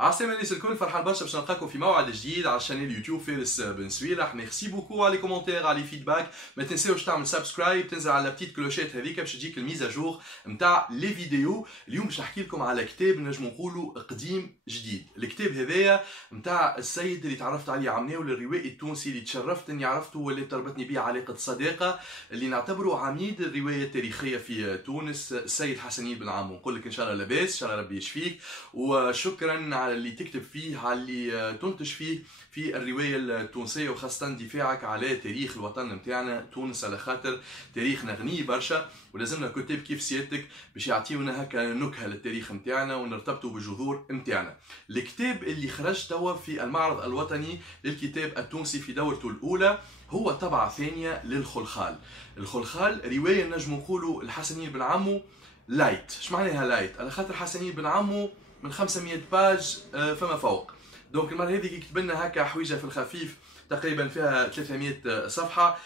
عسلامة الناس الكل، فرحان برشا باش نلقاكم في موعد جديد على الشانيل يوتيوب فارس بن سويلح. ميرسي بوكو على لي كومونتير على لي فيدباك. ما تنساوش تعمل سبسكرايب، تنزل على بتيت كلوشيت هذيك باش تجيك الميزاجور نتاع لي فيديو. اليوم باش نحكي لكم على كتاب نجمو نقولوا قديم جديد. الكتاب هذايا نتاع السيد اللي تعرفت عليه عمناول الروائي التونسي اللي تشرفت اني عرفته واللي تربطني به علاقه صداقه، اللي نعتبره عميد الروايه التاريخيه في تونس، السيد حسنين بن عمو. نقول لك ان شاء الله لاباس، ان شاء الله ربي يشفيك، وشكرا على اللي تكتب فيه، على اللي تنتج فيه في الروايه التونسيه، وخاصه دفاعك على تاريخ الوطن نتاعنا تونس، على خاطر تاريخنا غني برشا ولازمنا كتاب كيف سيادتك باش يعطيونا هكا نكهه للتاريخ نتاعنا ونرتبطوا بالجذور نتاعنا. الكتاب اللي خرج توا في المعرض الوطني للكتاب التونسي في دورته الاولى هو طبعه ثانيه للخلخال. الخلخال روايه نجم نقولوا الحسنين بن عمو لايت. اش معناها لايت؟ على خاطر حسنين بن عمو من 500 باج فما فوق. دونك المره هذه كتب لنا هكا حويجه في الخفيف تقريبا فيها 300 صفحه،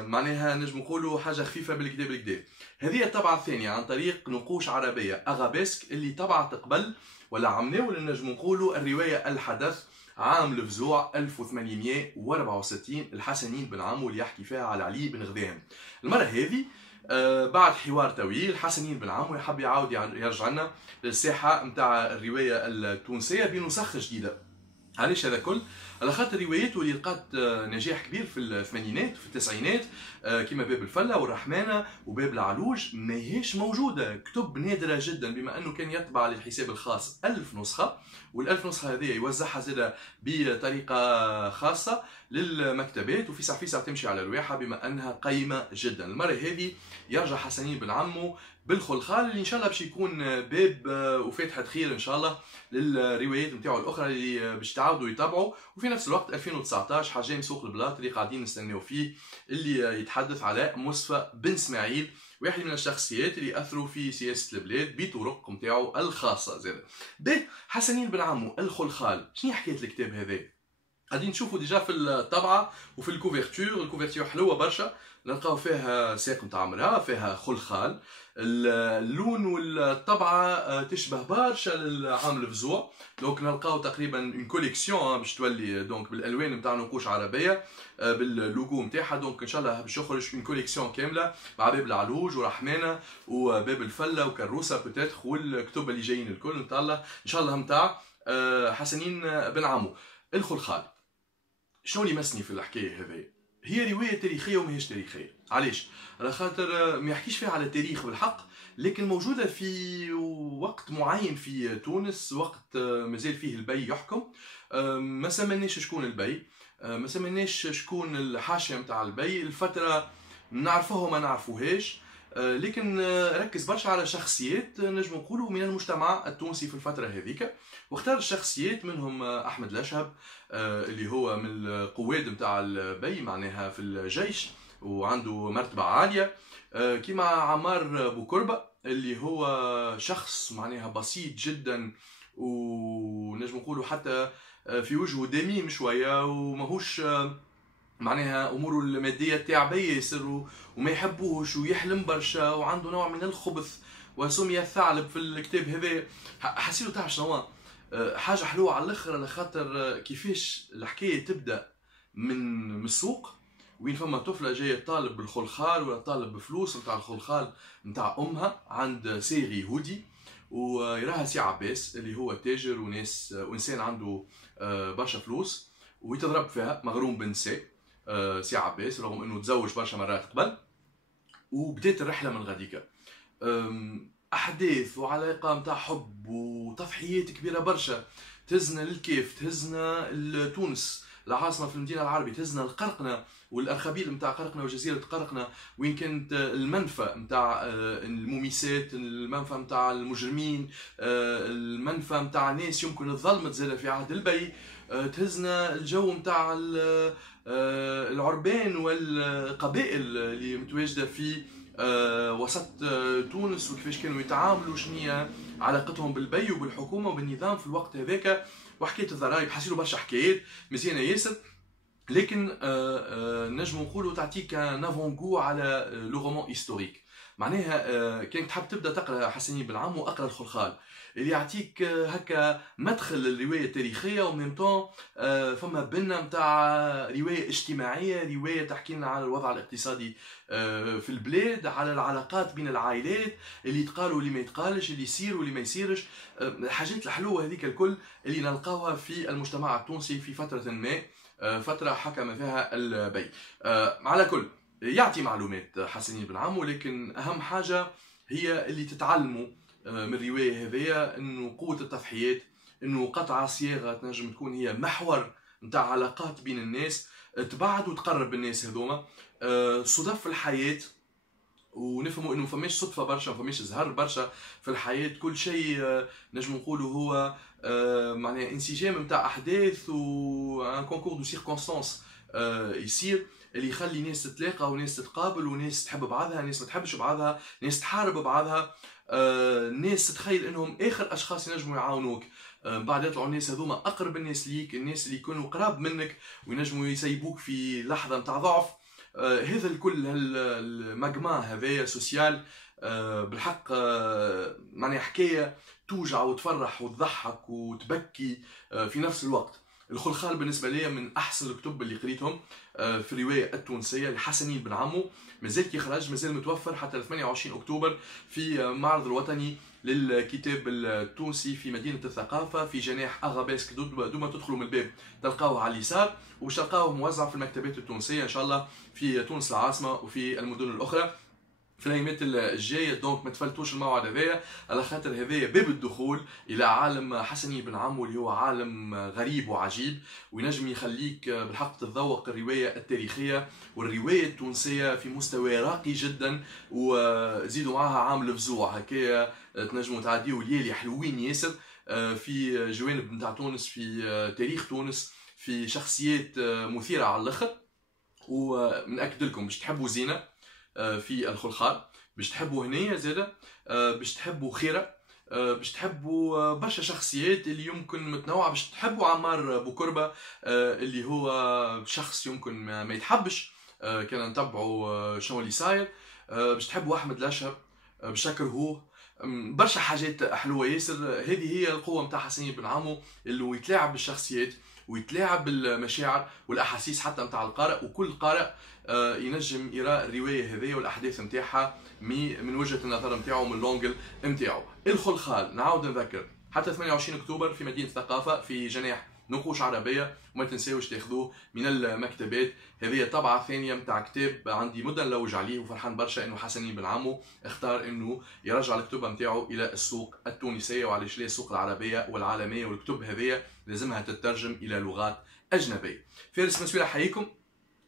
معناها نجم نقولوا حاجه خفيفه بالكدا. هذه الطبعه الثانيه عن طريق نقوش عربيه اغابيسك اللي طبعت قبل ولا عمناول نجم نقولوا الروايه الحدث عام الفزوع 1864 الحسنين بن عمو اللي يحكي فيها على علي بن غذام. المره هذه بعد حوار طويل حسنين بن عمو يحب يعاود يرجع لنا للساحه نتاع الروايه التونسيه بنسخه جديده. علاش هذا كل؟ على خاطر رواياته اللي لقات نجاح كبير في الثمانينات وفي التسعينات، كما باب الفله والرحمانه وباب العلوج، ماهيش موجوده، كتب نادره جدا، بما انه كان يطبع على الحساب الخاص 1000 نسخه، وال1000 نسخه هذه يوزعها زاده بطريقه خاصه للمكتبات، وفيسع فيسع تمشي على الواحه بما انها قيمه جدا. المره هذه يرجع حسنين بن عمو بالخلخال اللي ان شاء الله باش يكون باب وفاتحه خير ان شاء الله للروايات نتاعو الاخرى اللي باش تعاودوا يتابعوا. وفي نفس الوقت 2019 حجام سوق البلاط اللي قاعدين نستناو فيه، اللي يتحدث على مصطفى بن اسماعيل، واحد من الشخصيات اللي اثروا في سياسه البلاد بطرق نتاعو الخاصه. زاد به حسنين بن عمو الخلخال، شنو حكايه الكتاب هذا؟ غادي نشوفوا ديجا في الطبعه وفي الكوفرتور حلوه برشا، نلقاو فيها ساق نتاع مرأة، فيها خلخال، اللون والطبعه تشبه برشا للعام الفزوع. دونك نلقاو تقريبا اون كوليكسيون باش تولي دونك بالالوان نتاع نقوش عربيه باللوغو نتاعها. دونك ان شاء الله باش يخرج اون كوليكسيون كامله مع باب العلوج ورحمانه وباب الفله وكروسه بوتيتر، والكتب اللي جايين الكل ان شاء الله نتاع حسنين بن عمو. الخلخال شنو اللي مسني في الحكايه هذه؟ هي روايه تاريخيه وماهيش تاريخيه. علاش؟ على خاطر ما يحكيش فيها على تاريخ بالحق، لكن موجوده في وقت معين في تونس، وقت مازال فيه البي يحكم. ما سمناش شكون البي، ما سمناش شكون الحاشيه نتاع البي، الفتره نعرفوها وما نعرفوهاش، لكن ركز برشا على شخصيات نجم نقولوا من المجتمع التونسي في الفتره هذيك، واختار الشخصيات منهم احمد الاشهب اللي هو من القواد نتاع البي معناها في الجيش وعنده مرتبه عاليه، كيما عمار بوكربه اللي هو شخص معناها بسيط جدا، ونجم نقولوا حتى في وجهه دميم شويه، وماهوش معناها اموره الماديه تعبيه ياسر وما يحبوش ويحلم برشا وعنده نوع من الخبث، وسمي الثعلب في الكتاب هذا. حسيتو تعرف شنو حاجه حلوه على الاخر، على خاطر كيفاش الحكايه تبدا من السوق وين فما طفله جايه تطالب بالخلخال ولا طالب بفلوس نتاع الخلخال نتاع امها عند سيغي يهودي، ويراها سي عباس اللي هو تاجر وناس وانسان عنده برشا فلوس، ويتضرب فيها مغروم بنساء سي عباس رغم انه تزوج برشا مرات قبل. وبدات الرحله من غاديكا، احداث وعلاقه نتاع حب وتضحيات كبيره برشا، تهزنا للكيف، تهزنا لتونس العاصمه في المدينه العربيه، تهزنا القرقنه والارخبيل نتاع قرقنه وجزيره قرقنه، وين كانت المنفى نتاع المميسات، المنفى نتاع المجرمين، المنفى نتاع ناس يمكن الظلمت زاده في عهد البي، تهزنا الجو نتاع العربان والقبائل اللي متواجده في وسط تونس، وكيفاش كانوا يتعاملوا، شنية علاقتهم بالبي وبالحكومه وبالنظام في الوقت هذاك، وحكايه الضرائب. حسيتوا برشا حكايات مزيانه ياسر، لكن نجم نقولوا تعطيك نافونغو على لو رومان هيستوريك. معناها كانك تحب تبدا تقرا حسنين بن عمو اقرا الخلخال، اللي يعطيك هكا مدخل للروايه التاريخيه، ومن طون فما بنا نتاع روايه اجتماعيه، روايه تحكي لنا على الوضع الاقتصادي في البلاد، على العلاقات بين العائلات، اللي يتقال واللي ما يتقالش، اللي يصير واللي ما يصيرش، الحاجات الحلوه هذيك الكل اللي نلقاوها في المجتمع التونسي في فتره ما، فتره حكم فيها البي. على كل يعطي معلومات حسنين بن عمو، لكن اهم حاجه هي اللي تتعلموا من الروايه هذيا، انه قوه التضحيات، انه قطع صياغه تنجم تكون هي محور نتاع علاقات بين الناس، تبعد وتقرب الناس هذوما، صدف الحياه، ونفهموا انه فماش صدفه برشا، فماش زهر برشا في الحياه، كل شيء نجم نقولوا هو معناها انسجام نتاع احداث و ان كونكور دو سيركونستانس يصير، اللي يخلي ناس تتلاقى وناس تتقابل وناس تحب بعضها، ناس ما تحبش بعضها، ناس تحارب بعضها، ناس تتخيل انهم اخر اشخاص ينجموا يعاونوك، بعد يطلعوا الناس هذوما اقرب الناس ليك، الناس اللي يكونوا قراب منك وينجموا يسيبوك في لحظه نتاع ضعف. هذا الكل المجمع هذايا سوسيال بالحق معناها حكايه توجع وتفرح وتضحك وتبكي في نفس الوقت. الخلخال بالنسبه لي من احسن الكتب اللي قريتهم في الروايه التونسيه لحسنين بن عمو، مازال كيخرج، مازال متوفر حتى 28 اكتوبر في معرض الوطني للكتاب التونسي في مدينه الثقافه في جناح اغابيسك، دوما تدخلوا من الباب تلقاوه على اليسار، وباش تلقاوه موزع في المكتبات التونسيه ان شاء الله في تونس العاصمه وفي المدن الاخرى في الايامات الجايه. دونك ما تفلتوش الموعد هذايا، على خاطر هذايا باب الدخول الى عالم حسني بن عمو، اللي هو عالم غريب وعجيب، وينجم يخليك بالحق تتذوق الروايه التاريخيه والروايه التونسيه في مستوى راقي جدا، وزيدوا معها عامل فزوع هكايا تنجموا تعديوا ليالي حلوين ياسر في جوانب نتاع تونس، في تاريخ تونس، في شخصيات مثيره على الاخر. ومنأكد لكم باش تحبوا زينه في الخلخال، باش تحبوا هنية زادة، باش تحبوا خيرة، باش تحبوا برشا شخصيات اللي يمكن متنوعة، باش تحبوا عمار بوكربة اللي هو شخص يمكن ما يتحبش كان نتبعوا شنو اللي صاير، باش تحبوا أحمد الأشهر باش تكرهوه، برشا حاجات حلوة ياسر. هذه هي القوة متاع حسنين بن عمو، اللي يتلاعب بالشخصيات ويتلاعب بالمشاعر والاحاسيس حتى نتاع القارئ، وكل قارئ ينجم يرى الروايه هذه والاحداث نتاعها من وجهه النظر نتاعو، من لونجل نتاعو. الخلخال نعاود نذكر حتى 28 اكتوبر في مدينه الثقافه في جناح نقوش عربيه، وما تنساوش تاخذوه من المكتبات. هذه طبعه ثانيه نتاع كتاب عندي مده نلوج عليه، وفرحان برشا انه حسنين بن عمو اختار انه يرجع الكتب نتاعو الى السوق التونسيه، وعلاش لا السوق العربيه والعالميه، والكتب هذه لازمها تترجم الى لغات اجنبيه. فارس مسوير حييكم،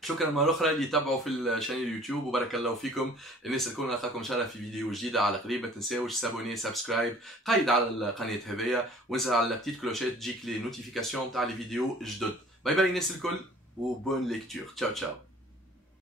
شكرا مرة أخرى اللي يتابعوا في الشانل اليوتيوب، وبارك الله فيكم. الناس الكل نلقاكم إن شاء الله في فيديو جديدة على قريب. ما تنساوش سابوني سبسكرايب قايد على القناة هذيا، وانزل على البتيت كلوشيت تجيك لي نوتيفيكاسيون تاع لي فيديو جدد. باي باي الناس الكل، وبون ليكتور. تشاو تشاو.